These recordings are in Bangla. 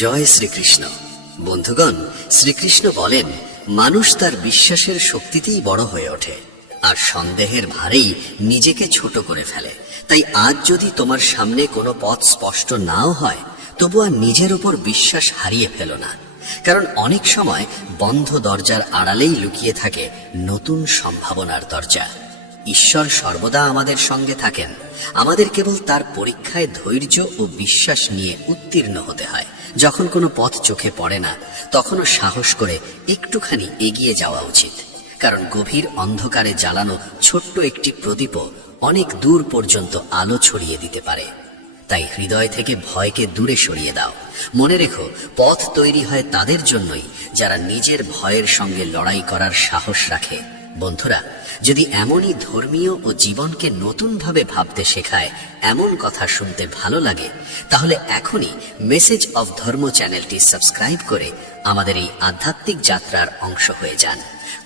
জয় শ্রীকৃষ্ণ। বন্ধুগণ, শ্রীকৃষ্ণ বলেন, মানুষ তার বিশ্বাসের শক্তিতেই বড় হয়ে ওঠে আর সন্দেহের ভারেই নিজেকে ছোট করে ফেলে। তাই আজ যদি তোমার সামনে কোনো পথ স্পষ্ট নাও হয়, তবু আর নিজের উপর বিশ্বাস হারিয়ে ফেলো না। কারণ অনেক সময় বন্ধ দরজার আড়ালেই লুকিয়ে থাকে নতুন সম্ভাবনার দরজা। ঈশ্বর সর্বদা আমাদের সঙ্গে থাকেন। আমাদের কেবল তার পরীক্ষায় ধৈর্য ও বিশ্বাস নিয়ে উত্তীর্ণ হতে হয়। যখন কোনো পথ চোখে পড়ে না, তখনও সাহস করে একটুখানি এগিয়ে যাওয়া উচিত। কারণ গভীর অন্ধকারে জ্বালানো ছোট্ট একটি প্রদীপও অনেক দূর পর্যন্ত আলো ছড়িয়ে দিতে পারে। তাই হৃদয় থেকে ভয়কে দূরে সরিয়ে দাও। মনে রেখো, পথ তৈরি হয় তাদের জন্যই যারা নিজের ভয়ের সঙ্গে লড়াই করার সাহস রাখে। বন্ধুরা, যদি এমনই ধর্মীয় ও জীবনকে নতুনভাবে ভাবতে শেখায় এমন কথা শুনতে ভালো লাগে, তাহলে এখনই মেসেজ অফ ধর্ম চ্যানেলটি সাবস্ক্রাইব করে আমাদের এই আধ্যাত্মিক যাত্রার অংশ হয়ে যান।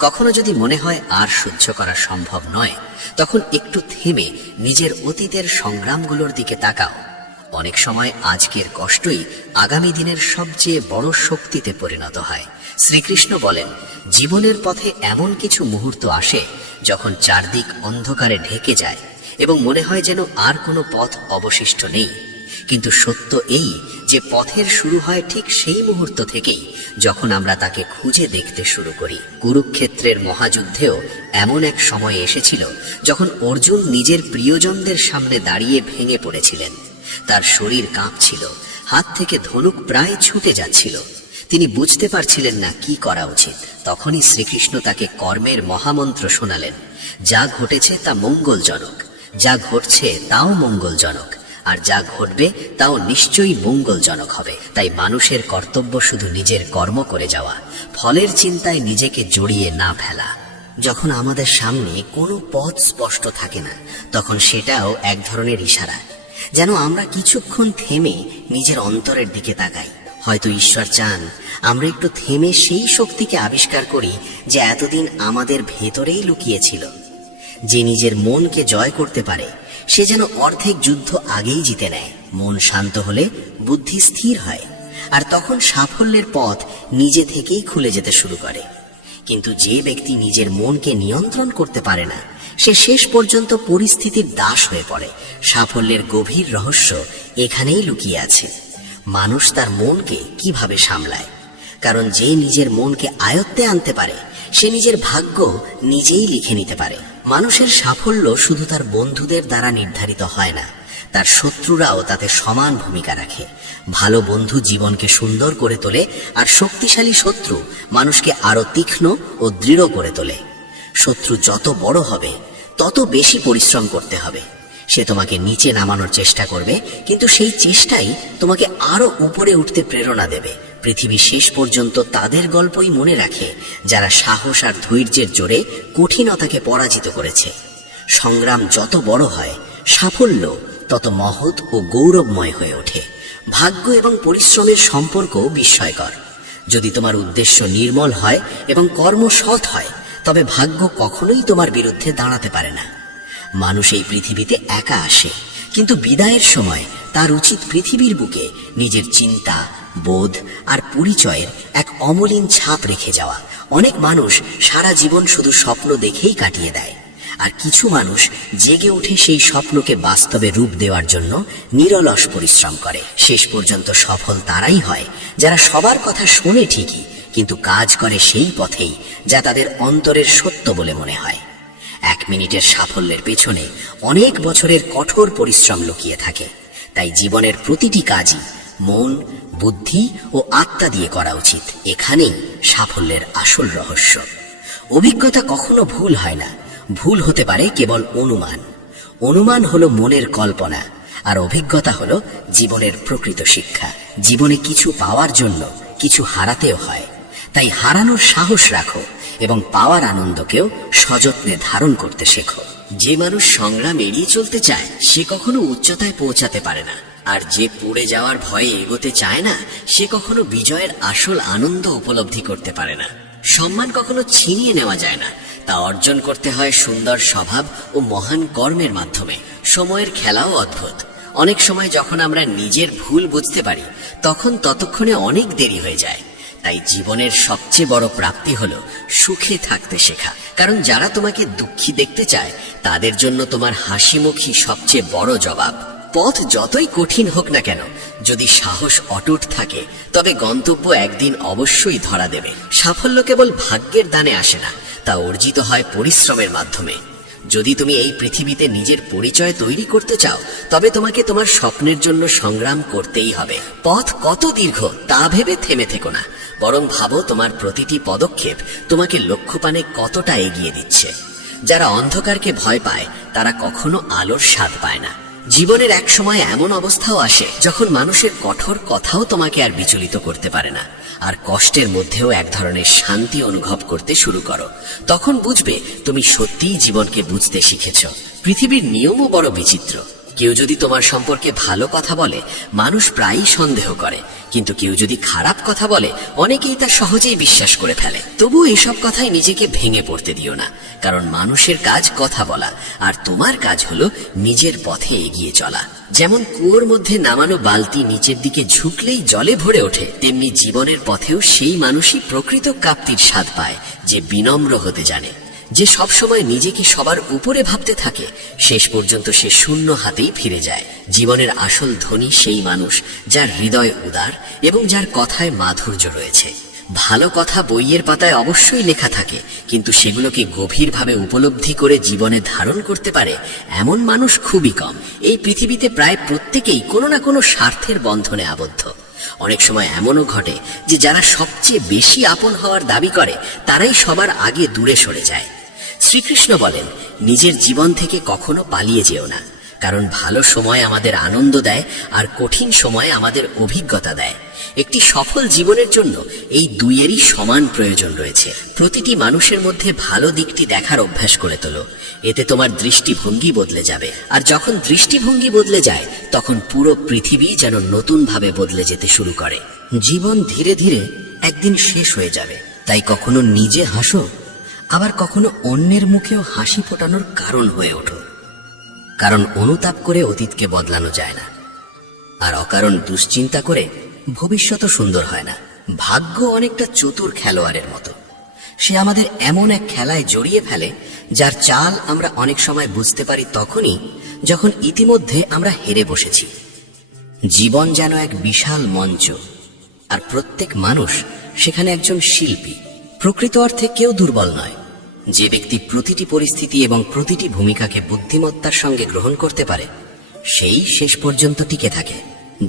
কখনো যদি মনে হয় আর সহ্য করা সম্ভব নয়, তখন একটু থেমে নিজের অতীতের সংগ্রামগুলোর দিকে তাকাও। অনেক সময় আজকের কষ্টই আগামী দিনের সবচেয়ে বড় শক্তিতে পরিণত হয়। শ্রীকৃষ্ণ বলেন, জীবনের পথে এমন কিছু মুহূর্ত আসে যখন চারদিক অন্ধকারে ঢেকে যায় এবং মনে হয় যেন আর কোনো পথ অবশিষ্ট নেই। কিন্তু সত্য এই যে পথের শুরু হয় ঠিক সেই মুহূর্ত থেকেই যখন আমরা তাকে খুঁজে দেখতে শুরু করি। কুরুক্ষেত্রের মহাযুদ্ধেও এমন এক সময় এসেছিল যখন অর্জুন নিজের প্রিয়জনদের সামনে দাঁড়িয়ে ভেঙে পড়েছিলেন। তার শরীর কাঁপছিল, হাত থেকে ধনুক প্রায় ছুটে যাচ্ছিল। তিনি বুঝতে পারছিলেন না কি করা উচিত। তখনই শ্রীকৃষ্ণ তাকে কর্মের মহামন্ত্র শোনালেন। যা ঘটেছে তা মঙ্গলজনক, যা ঘটছে তাও মঙ্গলজনক, আর যা ঘটবে তাও নিশ্চয়ই মঙ্গলজনক হবে। তাই মানুষের কর্তব্য শুধু নিজের কর্ম করে যাওয়া, ফলের চিন্তায় নিজেকে জড়িয়ে না ফেলা। যখন আমাদের সামনে কোনো পথ স্পষ্ট থাকে না, তখন সেটাও এক ধরনের ইশারা, যেন আমরা কিছুক্ষণ থেমে নিজের অন্তরের দিকে তাকাই। হয়তো ঈশ্বর চান আমরা একটু থেমে সেই শক্তিকে আবিষ্কার করি যে এতদিন আমাদের ভেতরেই লুকিয়েছিল। যে নিজের মনকে জয় করতে পারে, সে যেন অর্ধেক যুদ্ধ আগেই জিতে নেয়। মন শান্ত হলে বুদ্ধি স্থির হয়, আর তখন সাফল্যের পথ নিজে থেকেই খুলে যেতে শুরু করে। কিন্তু যে ব্যক্তি নিজের মনকে নিয়ন্ত্রণ করতে পারে না, সে শেষ পর্যন্ত পরিস্থিতির দাস হয়ে পড়ে। সাফল্যের গভীর রহস্য এখানেই লুকিয়ে আছে। মানুষ তার মনকে কিভাবে সামলায়। কারণ যে নিজের মনকে আয়ত্তে আনতে পারে, সে নিজের ভাগ্য নিজেই লিখে নিতে পারে। মানুষের সাফল্য শুধু তার বন্ধুদের দ্বারা নির্ধারিত হয় না, তার শত্রুরাও তাতে সমান ভূমিকা রাখে। ভালো বন্ধু জীবনকে সুন্দর করে তোলে, আর শক্তিশালী শত্রু মানুষকে আরো তীক্ষ্ণ ও দৃঢ় করে তোলে। শত্রু যত বড় হবে, তত বেশি পরিশ্রম করতে হবে। সে তোমাকে নিচে নামানোর চেষ্টা করবে, কিন্তু সেই চেষ্টাই তোমাকে আরো উপরে উঠতে প্রেরণা দেবে। পৃথিবী শেষ পর্যন্ত তাদের গল্পই মনে রাখে যারা সাহস আর ধৈর্যের জোরে কঠিনতাকে পরাজিত করেছে। সংগ্রাম যত বড় হয়, সাফল্য তত মহৎ ও গৌরবময় হয়ে ওঠে। ভাগ্য এবং পরিশ্রমের সম্পর্ক বিস্ময়কর। যদি তোমার উদ্দেশ্য নির্মল হয় এবং কর্ম সৎ হয়, তবে ভাগ্য কখনোই তোমার বিরুদ্ধে দাঁড়াতে পারে না। মানুষ এই পৃথিবীতে একা আসে, কিন্তু বিদায়ের সময় তার উচিত পৃথিবীর বুকে নিজের চিন্তা, বোধ আর পরিচয়ের এক অমলিন ছাপ রেখে যাওয়া। অনেক মানুষ সারা জীবন শুধু স্বপ্ন দেখেই কাটিয়ে দেয়, আর কিছু মানুষ জেগে উঠে সেই স্বপ্নকে বাস্তবে রূপ দেওয়ার জন্য নিরলস পরিশ্রম করে। শেষ পর্যন্ত সফল তারাই হয় যারা সবার কথা শোনে ঠিকই, কিন্তু কাজ করে সেই পথেই যা তাদের অন্তরের সত্য বলে মনে হয়। 1 মিনিটের সাফল্যের পেছনে অনেক বছরের কঠোর পরিশ্রম লুকিয়ে থাকে। তাই জীবনের প্রতিটি কাজই মন, বুদ্ধি ও আত্মা দিয়ে করা উচিত। এখানেই সাফল্যের আসল রহস্য। অভিজ্ঞতা কখনো ভুল হয় না, ভুল হতে পারে কেবল অনুমান। অনুমান হলো মনের কল্পনা, আর অভিজ্ঞতা হলো জীবনের প্রকৃত শিক্ষা। জীবনে কিছু পাওয়ার জন্য কিছু হারাতেও হয়, তাই হারানোর সাহস রাখো এবং পাওয়ার আনন্দকেও সযত্নে ধারণ করতে শেখো। যে মানুষ সংগ্রাম এড়িয়ে চলতে চায়, সে কখনো উচ্চতায় পৌঁছাতে পারে না। আর যে পড়ে যাওয়ার ভয়ে এগোতে চায় না, সে কখনো বিজয়ের আসল আনন্দ উপলব্ধি করতে পারে না। সম্মান কখনো ছিনিয়ে নেওয়া যায় না, তা অর্জন করতে হয় সুন্দর স্বভাব ও মহান কর্মের মাধ্যমে। সময়ের খেলাও অদ্ভুত। অনেক সময় যখন আমরা নিজের ভুল বুঝতে পারি, তখন ততক্ষণে অনেক দেরি হয়ে যায়। তাই জীবনের সবচেয়ে বড় প্রাপ্তি হলো সুখে থাকতে শেখা। কারণ যারা তোমাকে দুঃখী দেখতে চায় তাদের জন্য তোমার হাসিমুখী সবচেয়ে বড় জবাব। পথ যতই কঠিন হোক না কেন, যদি সাহস অটুট থাকে তবে গন্তব্য একদিন অবশ্যই ধরা দেবে। সাফল্য কেবল ভাগ্যের দানে আসে না, তা অর্জিত হয় পরিশ্রমের মাধ্যমে। যদি তুমি এই পৃথিবীতে নিজের পরিচয় তৈরি করতে চাও তবে তোমাকে তোমার স্বপ্নের জন্য সংগ্রাম করতেই হবে। পথ কত দীর্ঘ তা ভেবে থেমে থেকো না, বরং ভাবো তোমার প্রতিটি পদক্ষেপ তোমাকে লক্ষ্যপানে কতটা এগিয়ে দিচ্ছে। যারা অন্ধকারকে ভয় পায় তারা কখনো আলোর স্বাদ পায় না। জীবনের এক সময় এমন অবস্থাও আসে যখন মানুষের কঠোর কথাও তোমাকে আর বিচলিত করতে পারে না, আর কষ্টের মধ্যেও এক ধরনের শান্তি অনুভব করতে শুরু করো। তখন বুঝবে তুমি সত্যিই জীবনকে বুঝতে শিখেছ। পৃথিবীর নিয়মও বড় বিচিত্র। কেউ যদি তোমার সম্পর্কে ভালো কথা বলে মানুষ প্রায়ই সন্দেহ করে, কিন্তু কেউ যদি খারাপ কথা বলে অনেকেই তা সহজেই বিশ্বাস করে ফেলে। তবু এসব কথায় নিজেকে ভেঙে পড়তে দিও না, কারণ মানুষের কাজ কথা বলা, আর তোমার কাজ হলো নিজের পথে এগিয়ে চলা। যেমন কুয়োর মধ্যে নামানো বালতি নিচের দিকে ঝুঁকলেই জলে ভরে ওঠে, তেমনি জীবনের পথেও সেই মানুষই প্রকৃত প্রাপ্তির স্বাদ পায় যে বিনম্র হতে জানে। যে সবসময় নিজেকে সবার উপরে ভাবতে থাকে শেষ পর্যন্ত সে শূন্য হাতেই ফিরে যায়। জীবনের আসল ধনী সেই মানুষ যার হৃদয় উদার এবং যার কথায় মাধুর্য রয়েছে। ভালো কথা বইয়ের পাতায় অবশ্যই লেখা থাকে, কিন্তু সেগুলোকে গভীরভাবে উপলব্ধি করে জীবনে ধারণ করতে পারে এমন মানুষ খুবই কম। এই পৃথিবীতে প্রায় প্রত্যেকেই কোনো না কোনো স্বার্থের বন্ধনে আবদ্ধ। অনেক সময় এমনও ঘটে যে যারা সবচেয়ে বেশি আপন হওয়ার দাবি করে তারাই সবার আগে দূরে সরে যায়। শ্রীকৃষ্ণ বলেন, নিজের জীবন থেকে কখনো পালিয়ে যেও না, কারণ ভালো সময় আমাদের আনন্দ দেয় আর কঠিন সময় আমাদের অভিজ্ঞতা দেয়। একটি সফল জীবনের জন্য এই দুইয়েরই সমান প্রয়োজন রয়েছে। প্রতিটি মানুষের মধ্যে ভালো দিকটি দেখার অভ্যাস করে তোলো, এতে তোমার দৃষ্টিভঙ্গি বদলে যাবে। আর যখন দৃষ্টিভঙ্গি বদলে যায় তখন পুরো পৃথিবী যেন নতুন ভাবে বদলে যেতে শুরু করে। জীবন ধীরে ধীরে একদিন শেষ হয়ে যাবে, তাই কখনো নিজে হাসো, আবার কখনো অন্যের মুখেও হাসি ফোটানোর কারণ হয়ে ওঠো। কারণ অনুতাপ করে অতীতকে বদলানো যায় না, আর অকারণ দুশ্চিন্তা করে ভবিষ্যৎও সুন্দর হয় না। ভাগ্য অনেকটা চতুর খেলোয়াড়ের মতো, সে আমাদের এমন এক খেলায় জড়িয়ে ফেলে যার চাল আমরা অনেক সময় বুঝতে পারি তখনই যখন ইতিমধ্যে আমরা হেরে বসেছি। জীবন যেন এক বিশাল মঞ্চ, আর প্রত্যেক মানুষ সেখানে একজন শিল্পী। প্রকৃত অর্থে কেউ দুর্বল নয়। যে ব্যক্তি প্রতিটি পরিস্থিতি এবং প্রতিটি ভূমিকাকে বুদ্ধিমত্তার সঙ্গে গ্রহণ করতে পারে সেই শেষ পর্যন্ত টিকে থাকে।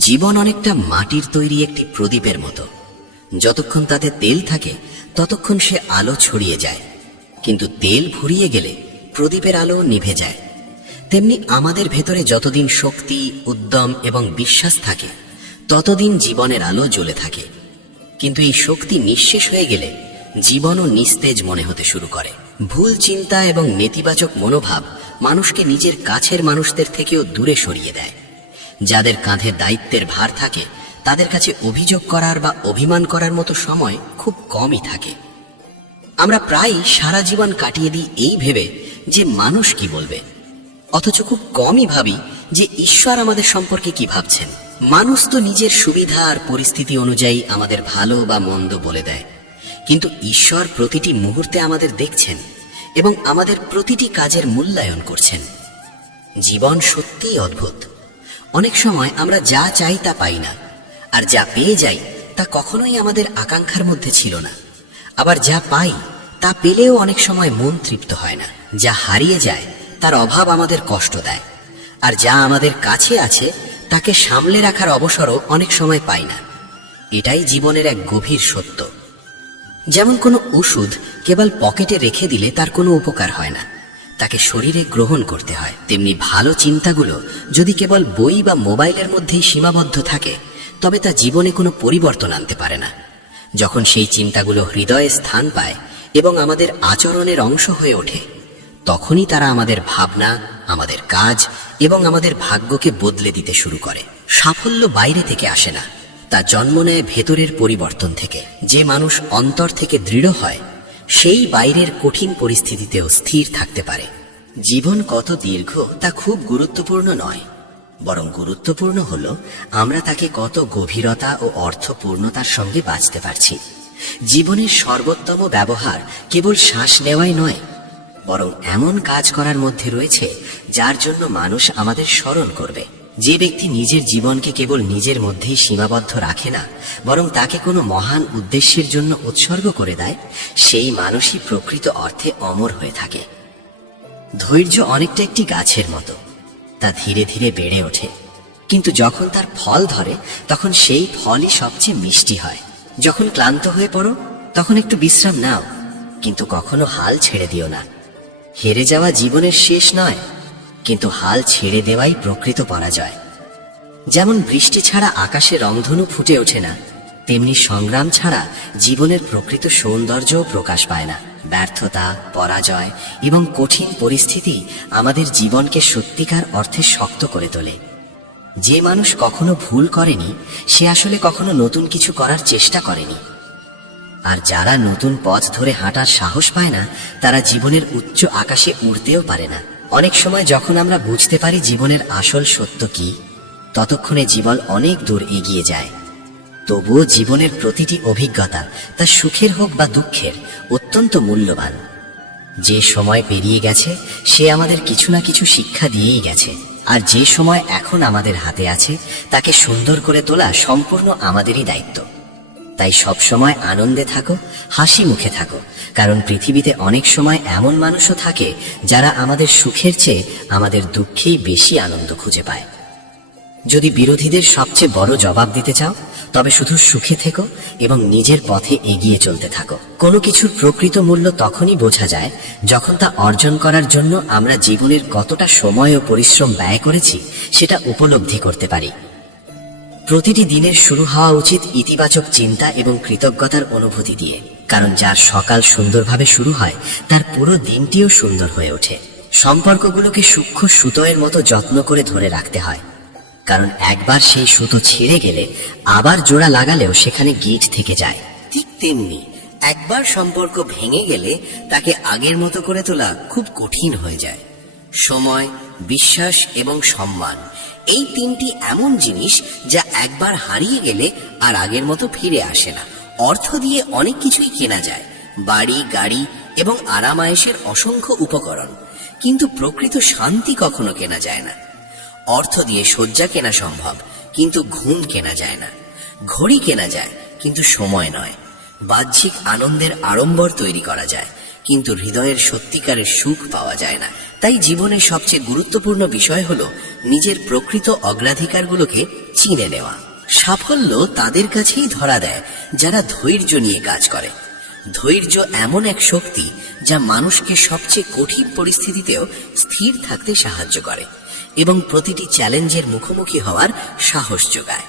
জীবন অনেকটা মাটির তৈরি একটি প্রদীপের মতো, যতক্ষণ তাতে তেল থাকে ততক্ষণ সে আলো ছড়িয়ে যায়, কিন্তু তেল ফুরিয়ে গেলে প্রদীপের আলো নিভে যায়। তেমনি আমাদের ভেতরে যতদিন শক্তি, উদ্যম এবং বিশ্বাস থাকে ততদিন জীবনের আলো জ্বলে থাকে। কিন্তু এই শক্তি নিঃশেষ হয়ে গেলে জীবনও নিস্তেজ মনে হতে শুরু করে। ভুল চিন্তা এবং নেতিবাচক মনোভাব মানুষকে নিজের কাছের মানুষদের থেকেও দূরে সরিয়ে দেয়। যাদের কাঁধে দায়িত্বের ভার থাকে তাদের কাছে অভিযোগ করার বা অভিমান করার মতো সময় খুব কমই থাকে। আমরা প্রায়ই সারা জীবন কাটিয়ে দিই এই ভেবে যে মানুষ কি বলবে, অথচ খুব কমই ভাবি যে ঈশ্বর আমাদের সম্পর্কে কি ভাবছেন। মানুষ তো নিজের সুবিধা আর পরিস্থিতি অনুযায়ী আমাদের ভালো বা মন্দ বলে দেয়, কিন্তু ঈশ্বর প্রতিটি মুহূর্তে আমাদের দেখছেন এবং আমাদের প্রতিটি কাজের মূল্যায়ন করছেন। জীবন সত্যিই অদ্ভুত। অনেক সময় আমরা যা চাই তা পাই না, আর যা পেয়ে যাই তা কখনোই আমাদের আকাঙ্ক্ষার মধ্যে ছিল না। আবার যা পাই তা পেলেও অনেক সময় মন তৃপ্ত হয় না। যা হারিয়ে যায় তার অভাব আমাদের কষ্ট দেয়, আর যা আমাদের কাছে আছে তাকে সামলে রাখার অবসরও অনেক সময় পাই না। এটাই জীবনের এক গভীর সত্য। যেমন কোনো ওষুধ কেবল পকেটে রেখে দিলে তার কোনো উপকার হয় না, তাকে শরীরে গ্রহণ করতে হয়। তেমনি ভালো চিন্তাগুলো যদি কেবল বই বা মোবাইলের মধ্যেই সীমাবদ্ধ থাকে তবে তা জীবনে কোনো পরিবর্তন আনতে পারে না। যখন সেই চিন্তাগুলো হৃদয়ে স্থান পায় এবং আমাদের আচরণের অংশ হয়ে ওঠে তখনই তারা আমাদের ভাবনা, আমাদের কাজ এবং আমাদের ভাগ্যকে বদলে দিতে শুরু করে। সাফল্য বাইরে থেকে আসে না, তা জন্ম নেয় ভেতরের পরিবর্তন থেকে। যে মানুষ অন্তর থেকে দৃঢ় হয় সেই বাইরের কঠিন পরিস্থিতিতেও স্থির থাকতে পারে। জীবন কত দীর্ঘ তা খুব গুরুত্বপূর্ণ নয়, বরং গুরুত্বপূর্ণ হলো আমরা তাকে কত গভীরতা ও অর্থপূর্ণতার সঙ্গে বাঁচতে পারছি। জীবনের সর্বোত্তম ব্যবহার কেবল শ্বাস নেওয়াই নয়, বরং এমন কাজ করার মধ্যে রয়েছে যার জন্য মানুষ আমাদের স্মরণ করবে। যে ব্যক্তি নিজের জীবনকে কেবল নিজের মধ্যেই সীমাবদ্ধ রাখে না, বরং তাকে কোনো মহান উদ্দেশ্যের জন্য উৎসর্গ করে দেয়, সেই মানুষই প্রকৃত অর্থে অমর হয়ে থাকে। ধৈর্য অনেকটা একটি গাছের মতো, তা ধীরে ধীরে বেড়ে ওঠে, কিন্তু যখন তার ফল ধরে তখন সেই ফলই সবচেয়ে মিষ্টি হয়। যখন ক্লান্ত হয়ে পড়ো তখন একটু বিশ্রাম নাও, কিন্তু কখনো হাল ছেড়ে দিও না। হেরে যাওয়া জীবনের শেষ নয়, কিন্তু হাল ছেড়ে দেওয়াই প্রকৃত পরাজয়। যেমন বৃষ্টি ছাড়া আকাশে রংধনু ফুটে ওঠে না, তেমনি সংগ্রাম ছাড়া জীবনের প্রকৃত সৌন্দর্যও প্রকাশ পায় না। ব্যর্থতা, পরাজয় এবং কঠিন পরিস্থিতি আমাদের জীবনকে সত্যিকার অর্থে শক্ত করে তোলে। যে মানুষ কখনো ভুল করেনি সে আসলে কখনো নতুন কিছু করার চেষ্টা করেনি। আর যারা নতুন পথ ধরে হাঁটার সাহস পায় না, তারা জীবনের উচ্চ আকাশে উড়তেও পারে না। অনেক সময় যখন আমরা বুঝতে পারি জীবনের আসল সত্য কি, ততক্ষণে জীবন অনেক দূর এগিয়ে যায়। তবুও জীবনের প্রতিটি অভিজ্ঞতা, তা সুখের হোক বা দুঃখের, অত্যন্ত মূল্যবান। যে সময় পেরিয়ে গেছে সে আমাদের কিছু না কিছু শিক্ষা দিয়েই গেছে, আর যে সময় এখন আমাদের হাতে আছে তাকে সুন্দর করে তোলা সম্পূর্ণ আমাদেরই দায়িত্ব। তাই সব সময় আনন্দে থাকো, হাসি মুখে থাকো, কারণ পৃথিবীতে অনেক সময় এমন মানুষও থাকে যারা আমাদের সুখের চেয়ে আমাদের দুঃখেই বেশি আনন্দ খুঁজে পায়। যদি বিরোধীদের সবচেয়ে বড় জবাব দিতে চাও, তবে শুধু সুখে থেকো এবং নিজের পথে এগিয়ে চলতে থাকো। কোনো কিছুর প্রকৃত মূল্য তখনই বোঝা যায় যখন তা অর্জন করার জন্য আমরা জীবনের কতটা সময় ও পরিশ্রম ব্যয় করেছি সেটা উপলব্ধি করতে পারি। প্রতিটি দিনের শুরু হওয়া উচিত ইতিবাচক চিন্তা এবং কৃতজ্ঞতার অনুভূতি দিয়ে, কারণ যার সকাল সুন্দরভাবে শুরু হয় তার পুরো দিনটিও সুন্দর হয়ে ওঠে। সম্পর্কগুলোকে সূক্ষ্ম সুতোয়ের মতো যত্ন করে ধরে রাখতে হয়, কারণ একবার সেই সুতো ছিঁড়ে গেলে আবার জোড়া লাগালেও সেখানে গিঁট থেকে যায়। ঠিক তেমনি একবার সম্পর্ক ভেঙে গেলে তাকে আগের মতো করে তোলা খুব কঠিন হয়ে যায়। সময়, বিশ্বাস এবং সম্মান, এই তিনটি এমন জিনিস যা একবার হারিয়ে গেলে আর আগের মতো ফিরে আসে না। অর্থ দিয়ে অনেক কিছুই কেনা যায়, বাড়ি, গাড়ি এবং আরামায়েশের অসংখ্য উপকরণ, কিন্তু প্রকৃত শান্তি কখনো কেনা যায় না। অর্থ দিয়ে শয্যা কেনা সম্ভব, কিন্তু ঘুম কেনা যায় না। ঘড়ি কেনা যায়, কিন্তু সময় নয়। বাহ্যিক আনন্দের আড়ম্বর তৈরি করা যায়, কিন্তু হৃদয়ের সত্যিকারের সুখ পাওয়া যায় না। তাই জীবনের সবচেয়ে গুরুত্বপূর্ণ বিষয় হলো নিজের প্রকৃত অগ্রাধিকারগুলোকে চিনে নেওয়া। সাফল্য তাদের কাছেই ধরা দেয় যারা ধৈর্য নিয়ে কাজ করে। ধৈর্য এমন এক শক্তি যা মানুষকে সবচেয়ে কঠিন পরিস্থিতিতেও স্থির থাকতে সাহায্য করে এবং প্রতিটি চ্যালেঞ্জের মুখোমুখি হওয়ার সাহস যোগায়।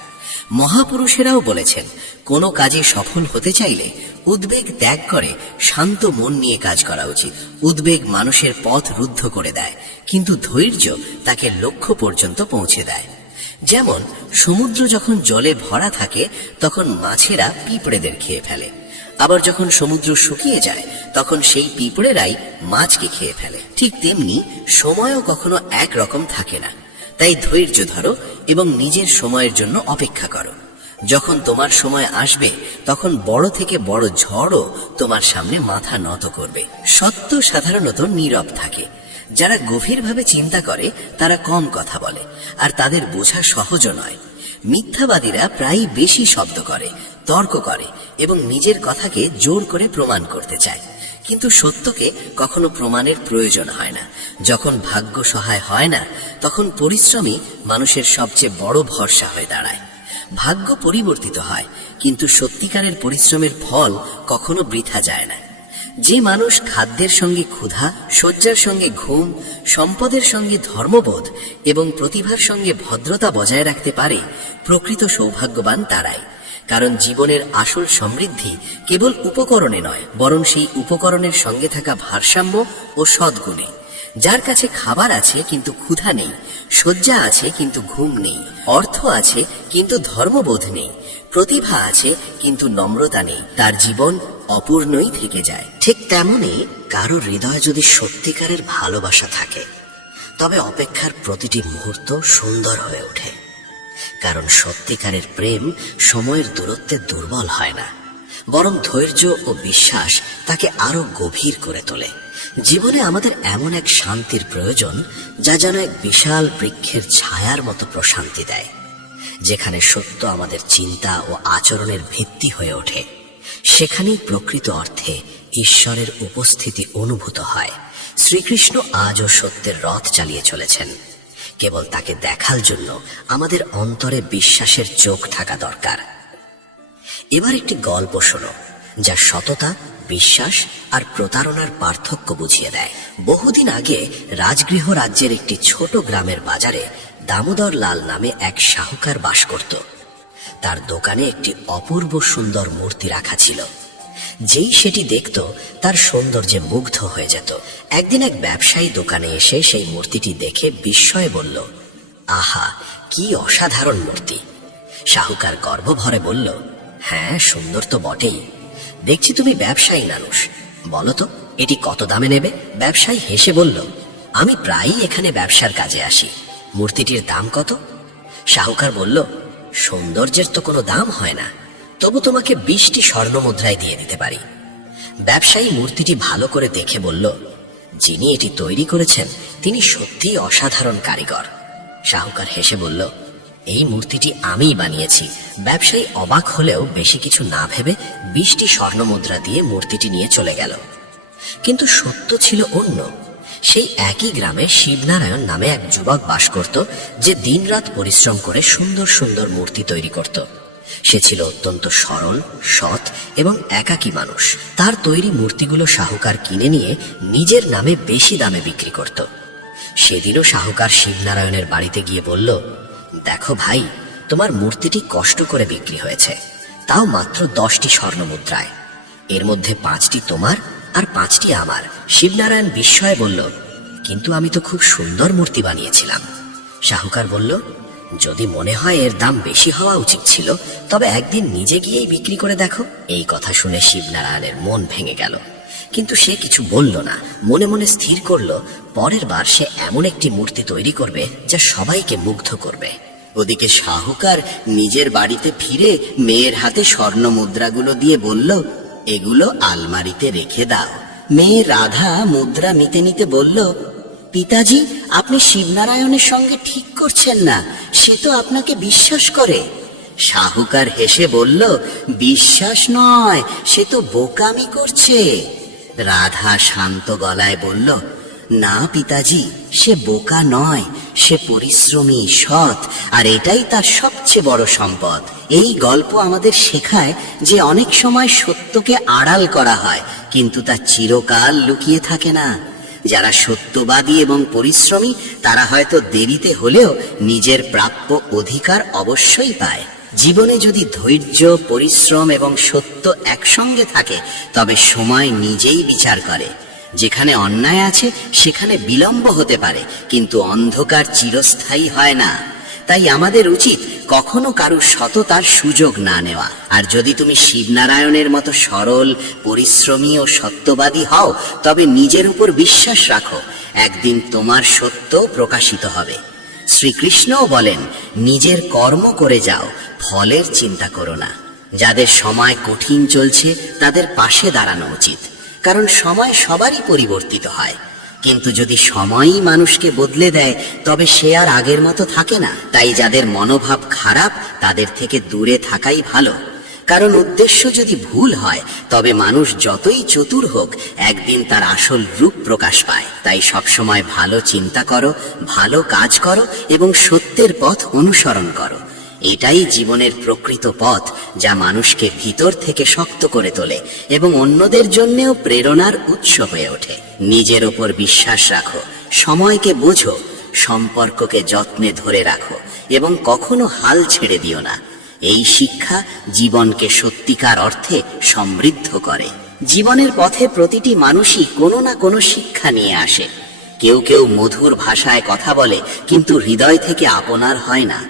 মহাপুরুষেরাও বলেছেন, কোনো কাজে সফল হতে চাইলে উদ্বেগ ত্যাগ করে শান্ত মন নিয়ে কাজ করা উচিত। উদ্বেগ মানুষের পথ রুদ্ধ করে দেয়, কিন্তু ধৈর্য তাকে লক্ষ্য পর্যন্ত পৌঁছে দেয়। যেমন সমুদ্র যখন জলে ভরা থাকে তখন মাছেরা পিঁপড়েদের খেয়ে ফেলে, আবার যখন সমুদ্র শুকিয়ে যায় তখন সেই পিঁপড়েরাই মাছকে খেয়ে ফেলে। ঠিক তেমনি সময়ও কখনো একরকম থাকে না। তাই ধৈর্য ধরো এবং নিজের সময়ের জন্য অপেক্ষা করো। যখন তোমার সময় আসবে তখন বড় থেকে বড় ঝড়ও তোমার সামনে মাথা নত করবে। সত্য সাধারণত নীরব থাকে। যারা গভীরভাবে চিন্তা করে তারা কম কথা বলে, আর তাদের বোঝা সহজও নয়। মিথ্যাবাদীরা প্রায়ই বেশি শব্দ করে, তর্ক করে এবং নিজের কথাকে জোর করে প্রমাণ করতে চায়, কিন্তু সত্যকে কখনো প্রমাণের প্রয়োজন হয় না। যখন ভাগ্য সহায় হয় না তখন পরিশ্রমই মানুষের সবচেয়ে বড় ভরসা হয়ে দাঁড়ায়। ভাগ্য পরিবর্তিত হয়, কিন্তু সত্যিকারের পরিশ্রমের ফল কখনো বৃথা যায় না। যে মানুষ খাদ্যের সঙ্গে ক্ষুধা, শয্যার সঙ্গে ঘুম, সম্পদের সঙ্গে ধর্মবোধ এবং প্রতিভার সঙ্গে ভদ্রতা বজায় রাখতে পারে, প্রকৃত সৌভাগ্যবান তারাই। কারণ জীবনের আসল সমৃদ্ধি কেবল উপকরণে নয়, বরং সেই উপকরণের সঙ্গে থাকা ভারসাম্য ও সদ্গুণে। যার কাছে খাবার আছে কিন্তু ক্ষুধা নেই, শয্যা আছে কিন্তু ঘুম নেই, অর্থ আছে কিন্তু ধর্মবোধ নেই, প্রতিভা আছে কিন্তু নম্রতা নেই, তার জীবন অপূর্ণই থেকে যায়। ঠিক তেমনি কারো হৃদয়ে যদি সত্যিকারের ভালোবাসা থাকে, তবে অপেক্ষার প্রতিটি মুহূর্ত সুন্দর হয়ে ওঠে, কারণ সত্যিকারের প্রেম সময়ের দূরত্বে দুর্বল হয় না, বরং ধৈর্য ও বিশ্বাস তাকে আরো গভীর করে তোলে। জীবনে আমাদের এমন এক শান্তির প্রয়োজন যা যেন এক বিশাল বৃক্ষের ছায়ার মতো প্রশান্তি দেয়, যেখানে সত্য আমাদের চিন্তা ও আচরণের ভিত্তি হয়ে ওঠে। সেখানেই প্রকৃত অর্থে ঈশ্বরের উপস্থিতি অনুভূত হয়। শ্রীকৃষ্ণ আজও সত্যের রথ চালিয়ে চলেছেন। কেবল তাকে দেখার জন্য আমাদের অন্তরে বিশ্বাসের চোখ থাকা দরকার। এবার একটি গল্প শোনো, যা সততা, বিশ্বাস আর প্রতারণার পার্থক্য বুঝিয়ে দেয়। বহুদিন আগে রাজগৃহ রাজ্যের একটি ছোট গ্রামের বাজারে দামোদর লাল নামে এক শাহুকার বাস করত। তার দোকানে একটি অপূর্ব সুন্দর মূর্তি রাখা ছিল। যেই সেটি দেখত, তার সৌন্দর্যে মুগ্ধ হয়ে যেত। একদিন এক ব্যবসায়ী দোকানে এসে সেই মূর্তিটি দেখে বিস্ময়ে বলল, আহা, কি অসাধারণ মূর্তি! শাহুকার গর্ব ভরে বলল, হ্যাঁ, সুন্দর তো বটেই। দেখছি তুমি ব্যবসায়ী মানুষ, বলো তো এটি কত দামে নেবে? ব্যবসায়ী হেসে বলল, আমি প্রায়ই এখানে ব্যবসার কাজে আসি, মূর্তিটির দাম কত? শাহুকার বলল, সৌন্দর্যের তো কোনো দাম হয় না, তবু তোমাকে 20টি স্বর্ণ মুদ্রায় দিয়ে দিতে পারি। ব্যবসায়ী মূর্তিটি ভালো করে দেখে বলল, যিনি এটি তৈরি করেছেন তিনি সত্যিই অসাধারণ কারিগর। শাহুকার হেসে বলল, এই মূর্তিটি আমিই বানিয়েছি। ব্যবসায়ী অবাক হলেও বেশি কিছু না ভেবে 20টি স্বর্ণ মুদ্রা দিয়ে মূর্তিটি নিয়ে চলে গেল। কিন্তু সত্য ছিল অন্য। সেই একই গ্রামে শিবনারায়ণ নামে এক যুবক বাস করত, যে দিনরাত পরিশ্রম করে সুন্দর সুন্দর মূর্তি তৈরি করত। সে ছিল অত্যন্ত সরল, সৎ এবং একাকী মানুষ। তার তৈরি মূর্তিগুলো শাহুকার কিনে নিয়ে নিজের নামে বেশি দামে বিক্রি করত। সেদিনও শাহুকার শিবনারায়ণের বাড়িতে গিয়ে বলল, দেখো ভাই, তোমার মূর্তিটি কষ্ট করে বিক্রি হয়েছে, তাও মাত্র 10টি স্বর্ণ মুদ্রায়। এর মধ্যে 5টি তোমার আর 5টি আমার। শিবনারায়ণ বিস্ময়ে বলল, কিন্তু আমি তো খুব সুন্দর মূর্তি বানিয়েছিলাম। শাহুকার বলল, যদি মনে হয় এর দাম বেশি হওয়া উচিত ছিল, তবে একদিন নিজে গিয়েই বিক্রি করে দেখো। এই কথা শুনে শিবনারায়ণের মন ভেঙে গেল, কিন্তু সে কিছু বলল না। মনে মনে স্থির করল, পরের বার সে এমন একটি মূর্তি তৈরি করবে যা সবাইকে মুগ্ধ করবে। ওদিকে শাহুকার নিজের বাড়িতে ফিরে মেয়ের হাতে স্বর্ণ মুদ্রাগুলো দিয়ে বলল, এগুলো আলমারিতে রেখে দাও। মেয়ে রাধা মুদ্রা নিতে নিতে বলল, পিতাজি, আপনি শিবনারায়ণের সঙ্গে ঠিক করছেন না, সে তো আপনাকে বিশ্বাস করে। শাহুকার হেসে বলল, বিশ্বাস নয়, সে তো বোকামি করছে। রাধা শান্ত গলায় বলল, না পিতাজি, সে বোকা নয়, সে পরিশ্রমী, সৎ, আর এটাই তার সবচেয়ে বড় সম্পদ। এই গল্প আমাদের শেখায় যে অনেক সময় সত্যকে আড়াল করা হয়, কিন্তু তা চিরকাল লুকিয়ে থাকে না। যারা সত্যবাদী এবং পরিশ্রমী, তারা হয়তো দেরিতে হলেও নিজের প্রাপ্য অধিকার অবশ্যই পায়। জীবনে যদি ধৈর্য, পরিশ্রম এবং সত্য একসঙ্গে থাকে, তবে সময় নিজেই বিচার করে। যেখানে অন্যায় আছে সেখানে বিলম্ব হতে পারে, কিন্তু অন্ধকার চিরস্থায়ী হয় না। তাই আমাদের উচিত কখনো কারো সততার সুযোগ না নেওয়া। আর যদি তুমি শিবনারায়ণের মতো সরল, পরিশ্রমী ও সত্যবাদী হও, তবে নিজের উপর বিশ্বাস রাখো, একদিন তোমার সত্য প্রকাশিত হবে। শ্রীকৃষ্ণও বলেন, নিজের কর্ম করে যাও, ফলের চিন্তা করো না। যাদের সময় কঠিন চলছে তাদের পাশে দাঁড়ানো উচিত, কারণ সময় সবারই পরিবর্তিত হয়। কিন্তু যদি সময়ই মানুষকে বদলে দেয়, তবে সে আর আগের মতো থাকে না। তাই যাদের মনোভাব খারাপ, তাদের থেকে দূরে থাকাই ভালো। কারণ উদ্দেশ্য যদি ভুল হয়, তবে মানুষ যতই চতুর হোক, একদিন তার আসল রূপ প্রকাশ পায়। তাই সবসময় ভালো চিন্তা করো, ভালো কাজ করো এবং সত্যের পথ অনুসরণ করো। এটাই জীবনের প্রকৃত পথ, যা মানুষকে ভিতর থেকে শক্ত করে তোলে এবং অন্যদের জন্যেও প্রেরণার উৎস হয়ে ওঠে। নিজের ওপর বিশ্বাস রাখো, সময়কে বোঝো, সম্পর্ককে যত্নে ধরে রাখো এবং কখনো হাল ছেড়ে দিও না। এই শিক্ষা জীবনকে সত্যিকার অর্থে সমৃদ্ধ করে। জীবনের পথে প্রতিটি মানুষই কোনো না কোনো শিক্ষা নিয়ে আসে। কেউ কেউ মধুর ভাষায় কথা বলে, কিন্তু হৃদয় থেকে আপনার হয় না।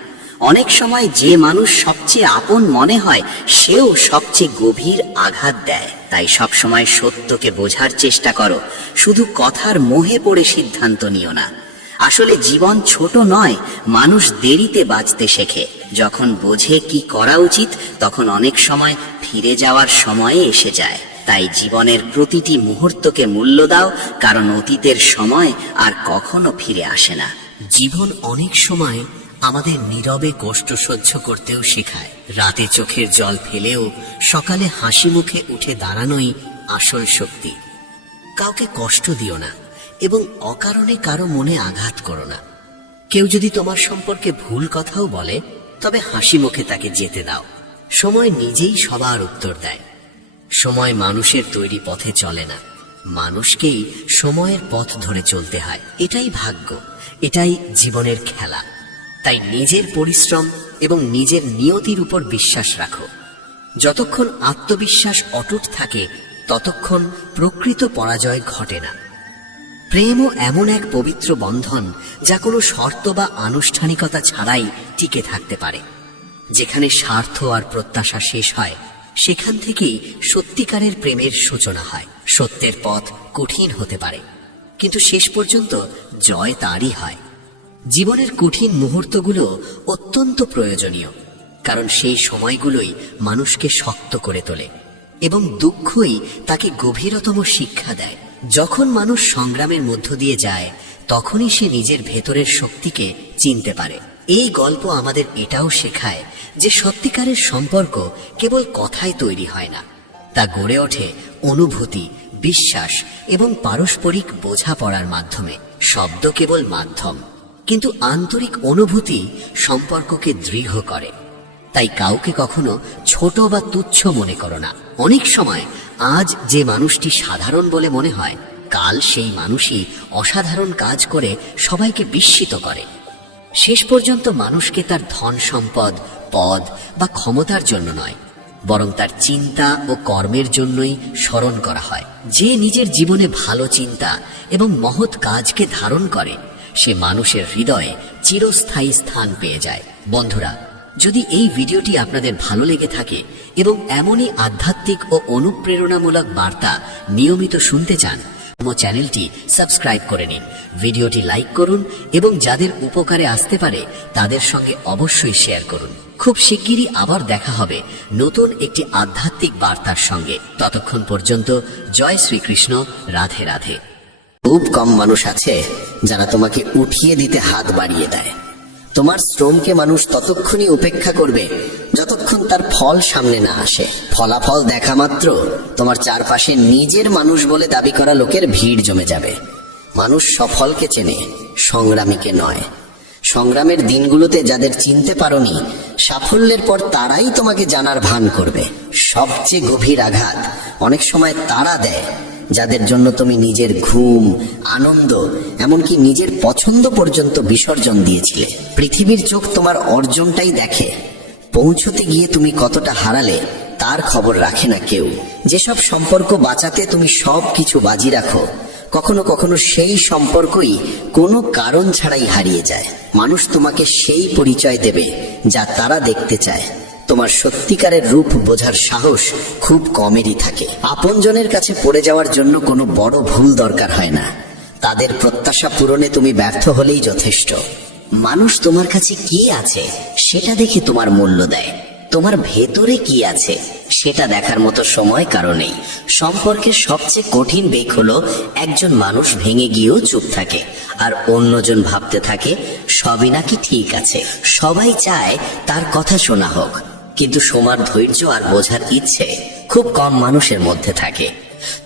অনেক সময় যে মানুষ সবচেয়ে আপন মনে হয়, সেও সবচেয়ে গভীর আঘাত দেয়। তাই সবসময় সত্যকে বোঝার চেষ্টা করো, শুধু কথার মোহে পড়ে সিদ্ধান্ত নিও না। আসলে জীবন ছোট নয়, মানুষ দেরিতে বাঁচতে শেখে। যখন বোঝে কি করা উচিত, তখন অনেক সময় ফিরে যাওয়ার সময় এসে যায়। তাই জীবনের প্রতিটি মুহূর্তকে মূল্য দাও, কারণ অতীতের সময় আর কখনো ফিরে আসে না। জীবন অনেক সময় আমাদের নীরবে কষ্ট সহ্য করতেও শেখায়। রাতে চোখের জল ফেলেও সকালে হাসি মুখে উঠে দাঁড়ানোই আসল শক্তি। কাউকে কষ্ট দিও না এবং অকারণে কারো মনে আঘাত করো না। কেউ যদি তোমার সম্পর্কে ভুল কথাও বলে, তবে হাসি মুখে তাকে যেতে দাও। সময় নিজেই সবার উত্তর দেয়। সময় মানুষের তৈরি পথে চলে না, মানুষকেই সময়ের পথ ধরে চলতে হয়। এটাই ভাগ্য, এটাই জীবনের খেলা। তাই নিজের পরিশ্রম এবং নিজের নিয়তির উপর বিশ্বাস রাখো। যতক্ষণ আত্মবিশ্বাস অটুট থাকে, ততক্ষণ প্রকৃত পরাজয় ঘটে না। প্রেমও এমন এক পবিত্র বন্ধন, যা কোনো শর্ত বা আনুষ্ঠানিকতা ছাড়াই টিকে থাকতে পারে। যেখানে স্বার্থ আর প্রত্যাশা শেষ হয়, সেখান থেকেই সত্যিকারের প্রেমের সূচনা হয়। সত্যের পথ কঠিন হতে পারে, কিন্তু শেষ পর্যন্ত জয় তারই হয়। জীবনের কঠিন মুহূর্তগুলো অত্যন্ত প্রয়োজনীয়, কারণ সেই সময়গুলোই মানুষকে শক্ত করে তোলে এবং দুঃখই তাকে গভীরতম শিক্ষা দেয়। যখন মানুষ সংগ্রামের মধ্য দিয়ে যায়, তখনই সে নিজের ভেতরের শক্তিকে চিনতে পারে। এই গল্প আমাদের এটাও শেখায় যে সত্যিকারের সম্পর্ক কেবল কথায় তৈরি হয় না, তা গড়ে ওঠে অনুভূতি, বিশ্বাস এবং পারস্পরিক বোঝাপড়ার মাধ্যমে। শব্দ কেবল মাধ্যম, কিন্তু আন্তরিক অনুভূতি সম্পর্ককে দৃঢ় করে। তাই কাউকে কখনো ছোট বা তুচ্ছ মনে করো না। অনেক সময় আজ যে মানুষটি সাধারণ বলে মনে হয়, কাল সেই মানুষই অসাধারণ কাজ করে সবাইকে বিস্মিত করে। শেষ পর্যন্ত মানুষকে তার ধন সম্পদ, পদ বা ক্ষমতার জন্য নয়, বরং তার চিন্তা ও কর্মের জন্যই স্মরণ করা হয়। যে নিজের জীবনে ভালো চিন্তা এবং মহৎ কাজকে ধারণ করে, সে মানুষের হৃদয়ে চিরস্থায়ী স্থান পেয়ে যায়। বন্ধুরা, যদি এই ভিডিওটি আপনাদের ভালো লেগে থাকে এবং এমনই আধ্যাত্মিক ও অনুপ্রেরণামূলক বার্তা নিয়মিত শুনতে চান, আমার চ্যানেলটি সাবস্ক্রাইব করে নিন, ভিডিওটি লাইক করুন এবং যাদের উপকারে আসতে পারে তাদের সঙ্গে অবশ্যই শেয়ার করুন। খুব শিগগিরই আবার দেখা হবে নতুন একটি আধ্যাত্মিক বার্তার সঙ্গে। ততক্ষণ পর্যন্ত জয় শ্রীকৃষ্ণ, রাধে রাধে। খুব কম মানুষ আছে যারা তোমাকে উঠিয়ে দিতে হাত বাড়িয়ে দেয়। তোমার শ্রমকে মানুষ ততক্ষণই উপেক্ষা করবে যতক্ষণ তার ফল সামনে না আসে। ফলাফল দেখা মাত্র তোমার চারপাশে নিজের মানুষ বলে দাবি করা লোকের ভিড় জমে যাবে। মানুষ সফলকে চেনে, সংগ্রামীকে নয়। সংগ্রামের দিনগুলোতে যাদের চিনতে পারোনি, সাফল্যের পর তারাই তোমাকে জানার ভান করবে। সবচেয়ে গভীর আঘাত অনেক সময় তারা দেয় যাদের জন্য তুমি নিজের ঘুম, আনন্দ, এমনকি নিজের পছন্দ পর্যন্ত বিসর্জন দিয়েছিলে। পৃথিবীর চোখ তোমার অর্জনটাই দেখে, পৌঁছতে গিয়ে তুমি কতটা হারালে তার খবর রাখে না কেউ। যেসব সম্পর্ক বাঁচাতে তুমি সব কিছু বাজি রাখো, কখনো কখনো সেই সম্পর্কই কোনো কারণ ছাড়াই হারিয়ে যায়। মানুষ তোমাকে সেই পরিচয় দেবে যা তারা দেখতে চায়। তোমার সত্যিকারের রূপ বোঝার সাহস খুব কমেরই থাকে। আপনজনের কাছে পড়ে যাওয়ার জন্য কোনো বড় ভুল দরকার হয় না। তাদের প্রত্যাশা পূরণে তুমি ব্যর্থ হলেই যথেষ্ট। মানুষ তোমার কাছে কি আছে সেটা দেখে তোমার মূল্য দেয়। তোমার ভেতরে কি আছে সেটা দেখার মতো সময় কারো নেই। সম্পর্কের সবচেয়ে কঠিন বেগ হলো একজন মানুষ ভেঙে গিয়েও চুপ থাকে আর অন্যজন ভাবতে থাকে সবই নাকি ঠিক আছে। সবাই চায় তার কথা শোনা হোক, কিন্তু শোনার ধৈর্য আর বোঝার ইচ্ছে খুব কম মানুষের মধ্যে থাকে।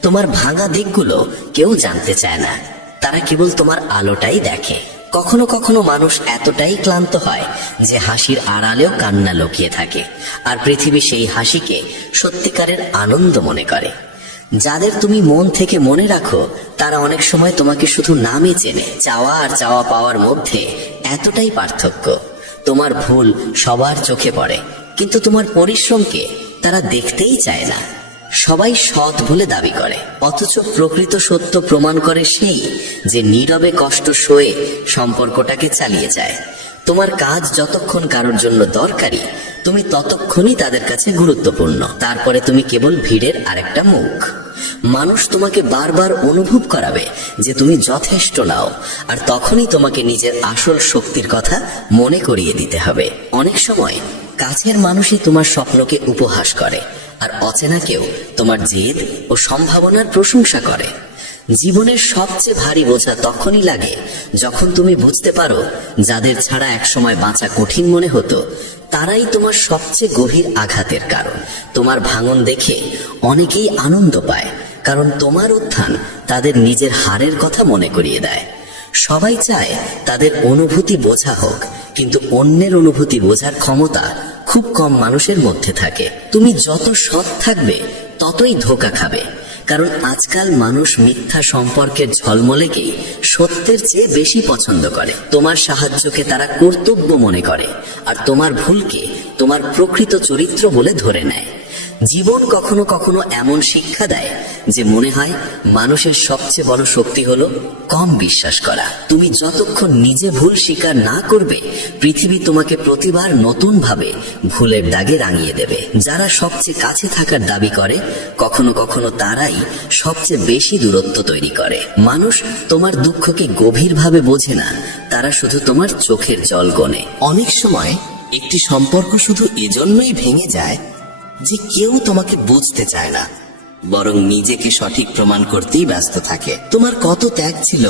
তোমার ভাঙা দিকগুলো কেউ জানতে চায় না, তারা কেবল তোমার আলোটাই দেখে। কখনো কখনো মানুষ এতটাই ক্লান্ত হয় যে হাসির আড়ালেও কান্না লুকিয়ে থাকে, আর পৃথিবী সেই হাসিকে সত্যিকারের আনন্দ মনে করে। যাদের তুমি মন থেকে মনে রাখো, তারা অনেক সময় তোমাকে শুধু নামে চেনে। চাওয়া আর চাওয়া পাওয়ার মধ্যে এতটাই পার্থক্য। তোমার ভুল সবার চোখে পড়ে, কিন্তু তোমার পরিশ্রমকে তারা দেখতেই চায় না। সবাই সৎ বলে দাবি করে, অথচ প্রকৃত সত্য প্রমাণ করে সেই যে নীরবে কষ্ট সয়ে সম্পর্কটাকে চালিয়ে যায়। তোমার কাজ যতক্ষণ কারোর জন্য দরকারি, তুমি ততক্ষণই তাদের কাছে গুরুত্বপূর্ণ। তারপরে তুমি কেবল ভিড়ের আরেকটা মুখ। মানুষ তোমাকে বারবার অনুভব করাবে যে তুমি যথেষ্ট নাও, আর তখনই তোমাকে নিজের আসল শক্তির কথা মনে করিয়ে দিতে হবে। অনেক সময় কাছের মানুষই তোমার স্বপ্নকে উপহাস করে, আর অচেনা কেউ তোমার জেদ ও সম্ভাবনার প্রশংসা করে। জীবনের সবচেয়ে ভারী বোঝা তখনই লাগে যখন তুমি বুঝতে পারো যাদের ছাড়া একসময় বাঁচা কঠিন মনে হতো, তারাই তোমার সবচেয়ে গভীর আঘাতের কারণ। তোমার ভাঙন দেখে অনেকেই আনন্দ পায়, কারণ তোমার উত্থান তাদের নিজের হারের কথা মনে করিয়ে দেয়। সবাই চায় তাদের অনুভূতি বোঝা হোক, কিন্তু অন্যের অনুভূতি বোঝার ক্ষমতা খুব কম মানুষের মধ্যে থাকে। তুমি যত সৎ থাকবে ততই ধোঁকা খাবে, কারণ আজকাল মানুষ মিথ্যা সম্পর্কের ঝলমলেকেই সত্যের চেয়ে বেশি পছন্দ করে। তোমার সাহায্যকে তারা কর্তব্য মনে করে, আর তোমার ভুলকে তোমার প্রকৃত চরিত্র বলে ধরে নেয়। জীবন কখনো কখনো এমন শিক্ষা দেয় যে মনে হয় মানুষের সবচেয়ে বড় শক্তি হলো কম বিশ্বাস করা। তুমি যতক্ষণ নিজে ভুল স্বীকার না করবে, পৃথিবী তোমাকে প্রতিবার নতুন ভাবে ভুলের দাগে রাঙিয়ে দেবে। যারা সবচেয়ে কাছে থাকার দাবি করে, কখনো কখনো তারাই সবচেয়ে বেশি দূরত্ব তৈরি করে। মানুষ তোমার দুঃখকে গভীরভাবে বোঝে না, তারা শুধু তোমার চোখের জল গোনে। অনেক সময় একটি সম্পর্ক শুধু এজন্যই ভেঙে যায় যে কেউ তোমাকে বুঝতে চায় না, বরং নিজেকে সঠিক প্রমাণ করতেই ব্যস্ত থাকে। তোমার কত ত্যাগ ছিল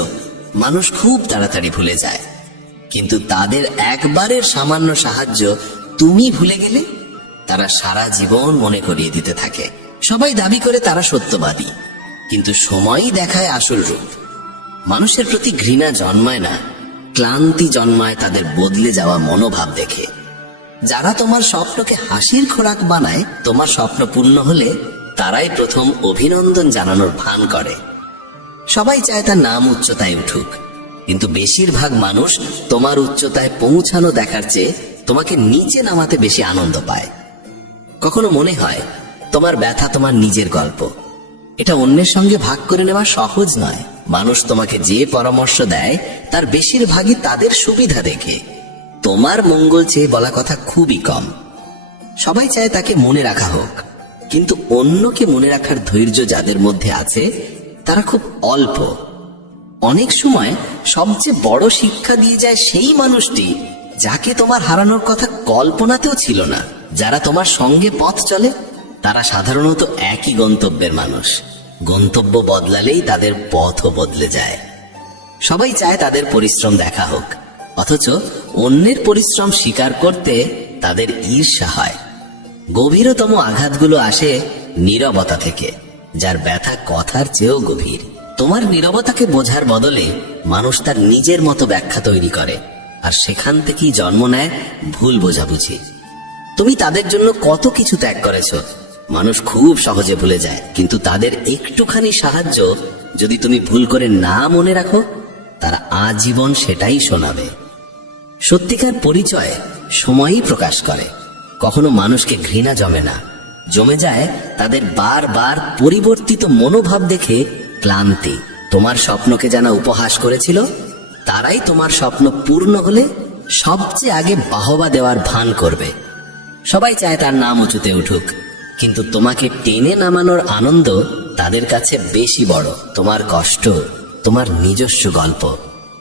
মানুষ খুব তাড়াতাড়ি ভুলে যায়, কিন্তু তাদের একবারের সামান্য সাহায্য তুমি ভুলে গেলে তারা সারা জীবন মনে করিয়ে দিতে থাকে। সবাই দাবি করে তারা সত্যবাদী, কিন্তু সময়ই দেখায় আসল রূপ। মানুষের প্রতি ঘৃণা জন্মায় না, ক্লান্তি জন্মায় তাদের বদলে যাওয়া মনোভাব দেখে। যারা তোমার স্বপ্নকে হাসির খোরাক বানায়, তোমার স্বপ্ন পূর্ণ হলে তারাই প্রথম অভিনন্দন জানানোর ভান করে। সবাই চায় তার নাম উচ্চতায় উঠুক, কিন্তু বেশিরভাগ মানুষ তোমার উচ্চতায় পৌঁছানো দেখার চেয়ে তোমাকে নিচে নামাতে বেশি আনন্দ পায়। কখনো মনে হয় তোমার ব্যথা তোমার নিজের গল্প, এটা অন্যের সঙ্গে ভাগ করে নেওয়া সহজ নয়। মানুষ তোমাকে যে পরামর্শ দেয় তার বেশিরভাগই তাদের সুবিধা দেখে, তোমার মঙ্গল চেয়ে বলা কথা খুবই কম। সবাই চায় তাকে মনে রাখা হোক, কিন্তু অন্যকে মনে রাখার ধৈর্য যাদের মধ্যে আছে তারা খুব অল্প। অনেক সময় সবচেয়ে বড় শিক্ষা দিয়ে যায় সেই মানুষটি যাকে তোমার হারানোর কথা কল্পনাতেও ছিল না। যারা তোমার সঙ্গে পথ চলে তারা সাধারণত একই গন্তব্যের মানুষ, গন্তব্য বদলালেই তাদের পথও বদলে যায়। সবাই চায় তাদের পরিশ্রম দেখা হোক, অথচ অন্যের পরিশ্রম স্বীকার করতে তাদের ঈর্ষা হয়। গভীরতম আঘাতগুলো আসে নীরবতা থেকে, যার ব্যথা কথার চেয়েও গভীর। তোমার নীরবতাকে বোঝার বদলে মানুষ তার নিজের মতো ব্যাখ্যা তৈরি করে, আর সেখান থেকেই জন্ম নেয় ভুল বোঝাবুঝি। তুমি তাদের জন্য কত কিছু ত্যাগ করেছো মানুষ খুব সহজে ভুলে যায়, কিন্তু তাদের একটুখানি সাহায্য যদি তুমি ভুল করে না মনে রাখো, তারা আজীবন সেটাই শোনাবে। সত্যিকার পরিচয় সময়ই প্রকাশ করে। কখনো মানুষকে ঘৃণা জমে না, জমে যায় তাদের বারবার পরিবর্তিত মনোভাব দেখে ক্লান্তি। তোমার স্বপ্নকে যারা উপহাস করেছিল, তারাই তোমার স্বপ্ন পূর্ণ হলে সবচেয়ে আগে বাহবা দেওয়ার ভান করবে। সবাই চায় তার নাম উঁচুতে উঠুক, কিন্তু তোমাকে টেনে নামানোর আনন্দ তাদের কাছে বেশি বড়। তোমার কষ্ট তোমার নিজস্ব গল্প,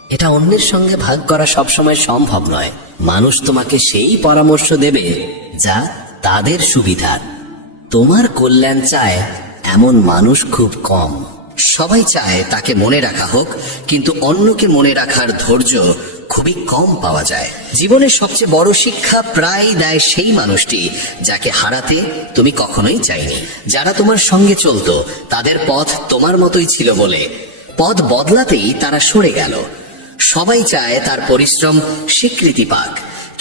এটা অন্যের সঙ্গে ভাগ করা সবসময় সম্ভব নয়। মানুষ তোমাকে সেই পরামর্শ দেবে যা তাদের সুবিধার। তোমার কল্যাণ চায় এমন মানুষ খুব কম। সবাই চায় তাকে মনে রাখা হোক, কিন্তু অন্যকে মনে রাখার ধৈর্য খুবই কম পাওয়া যায়। জীবনের সবচেয়ে বড় শিক্ষা প্রায় দেয় সেই মানুষটি যাকে হারাতে তুমি কখনোই চাইনি। যারা তোমার সঙ্গে চলতো তাদের পথ তোমার মতোই ছিল বলে পথ বদলাতেই তারা সরে গেল। সবাই চায় তার পরিশ্রম স্বীকৃতি পাক,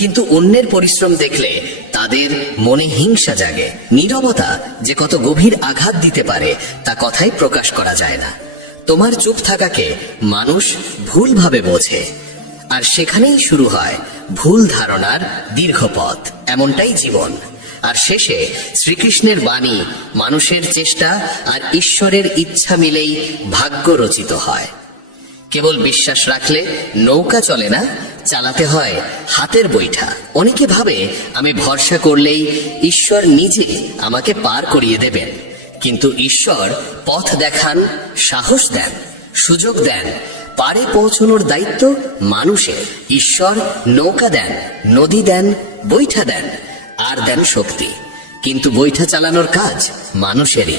কিন্তু অন্যের পরিশ্রম দেখলে তাদের মনে হিংসা জাগে। নীরবতা যে কত গভীর আঘাত দিতে পারে তা কথাই প্রকাশ করা যায় না। তোমার চুপ থাকাকে মানুষ ভুলভাবে বোঝে, আর সেখানেই শুরু হয় ভুল ধারণার দীর্ঘ পথ। এমনটাই জীবন। আর শেষে শ্রীকৃষ্ণের বাণী, মানুষের চেষ্টা আর ঈশ্বরের ইচ্ছা মিলেই ভাগ্য রচিত হয়। কেবল বিশ্বাস রাখলে নৌকা চলে না, চালাতে হয় হাতের বৈঠা। অনেকে ভাবে আমি ভরসা করলেই ঈশ্বর নিজে আমাকে পার করিয়ে দেবেন, কিন্তু ঈশ্বর পথ দেখান, সাহস দেন, সুযোগ দেন। পারে পৌঁছানোর দায়িত্ব মানুষের। ঈশ্বর নৌকা দেন, নদী দেন, বৈঠা দেন, আর দেন শক্তি। কিন্তু বৈঠা চালানোর কাজ মানুষেরই।